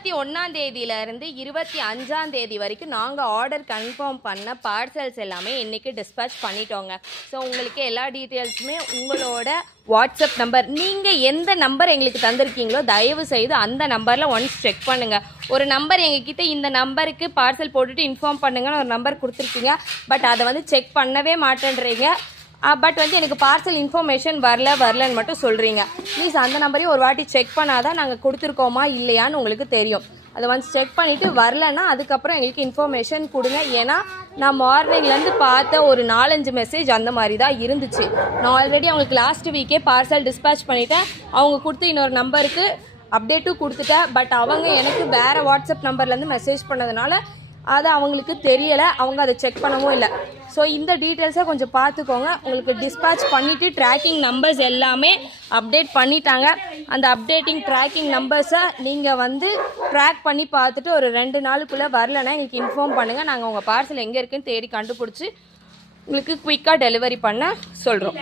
இருபத்தி ஒன்றாம் தேதியிலேருந்து இருபத்தி அஞ்சாம் தேதி வரைக்கும் நாங்கள் ஆர்டர் கன்ஃபார்ம் பண்ண பார்சல்ஸ் எல்லாமே இன்றைக்கி டிஸ்பேச் பண்ணிட்டோங்க. ஸோ உங்களுக்கு எல்லா டீட்டெயில்ஸுமே உங்களோட வாட்ஸ்அப் நம்பர் நீங்கள் எந்த நம்பர் எங்களுக்கு தந்திருக்கீங்களோ தயவு செய்து அந்த நம்பரில் ஒன்ஸ் செக் பண்ணுங்கள் ஒரு நம்பர் எங்ககிட்ட இந்த நம்பருக்கு பார்சல் போட்டுட்டு இன்ஃபார்ம் பண்ணுங்கன்னு ஒரு நம்பர் கொடுத்துருக்கீங்க. பட் அதை வந்து செக் பண்ணவே மாட்டேன்றீங்க. பட் வந்து எனக்கு பார்சல் இன்ஃபர்மேஷன் வரல வரலன்னு மட்டும் சொல்கிறீங்க ப்ளீஸ் அந்த நம்பரையும் ஒரு வாட்டி செக் பண்ணாதான் நாங்கள் கொடுத்துருக்கோமா இல்லையான்னு உங்களுக்கு தெரியும். அதை வந்து செக் பண்ணிவிட்டு வரலன்னா அதுக்கப்புறம் எங்களுக்கு இன்ஃபர்மேஷன் கொடுங்க. ஏன்னா நான் மார்னிங்லேருந்து பார்த்த ஒரு நாலஞ்சு மெசேஜ் அந்த மாதிரி தான் இருந்துச்சு. நான் ஆல்ரெடி அவங்களுக்கு லாஸ்ட் வீக்கே பார்சல் டிஸ்பேச் பண்ணிவிட்டேன் அவங்க கொடுத்து இன்னொரு நம்பருக்கு அப்டேட்டும் கொடுத்துட்டேன். பட் அவங்க எனக்கு வேறு வாட்ஸ்அப் நம்பர்லேருந்து மெசேஜ் பண்ணதுனால அது அவங்களுக்கு தெரியலை அவங்க அதை செக் பண்ணவும் இல்லை. ஸோ இந்த டீட்டெயில்ஸை கொஞ்சம் பார்த்துக்கோங்க. உங்களுக்கு டிஸ்பேச் பண்ணிவிட்டு ட்ராக்கிங் நம்பர்ஸ் எல்லாமே அப்டேட் பண்ணிட்டாங்க. அந்த அப்டேட்டிங் ட்ராக்கிங் நம்பர்ஸை நீங்கள் வந்து ட்ராக் பண்ணி பார்த்துட்டு ஒரு ரெண்டு நாளுக்குள்ளே வரலன்னா எங்களுக்கு இன்ஃபார்ம் பண்ணுங்கள் நாங்கள் உங்கள் பார்சல் எங்கே இருக்குன்னு தேடி கண்டுபிடிச்சி உங்களுக்கு குயிக்காக டெலிவரி பண்ண சொல்கிறோம்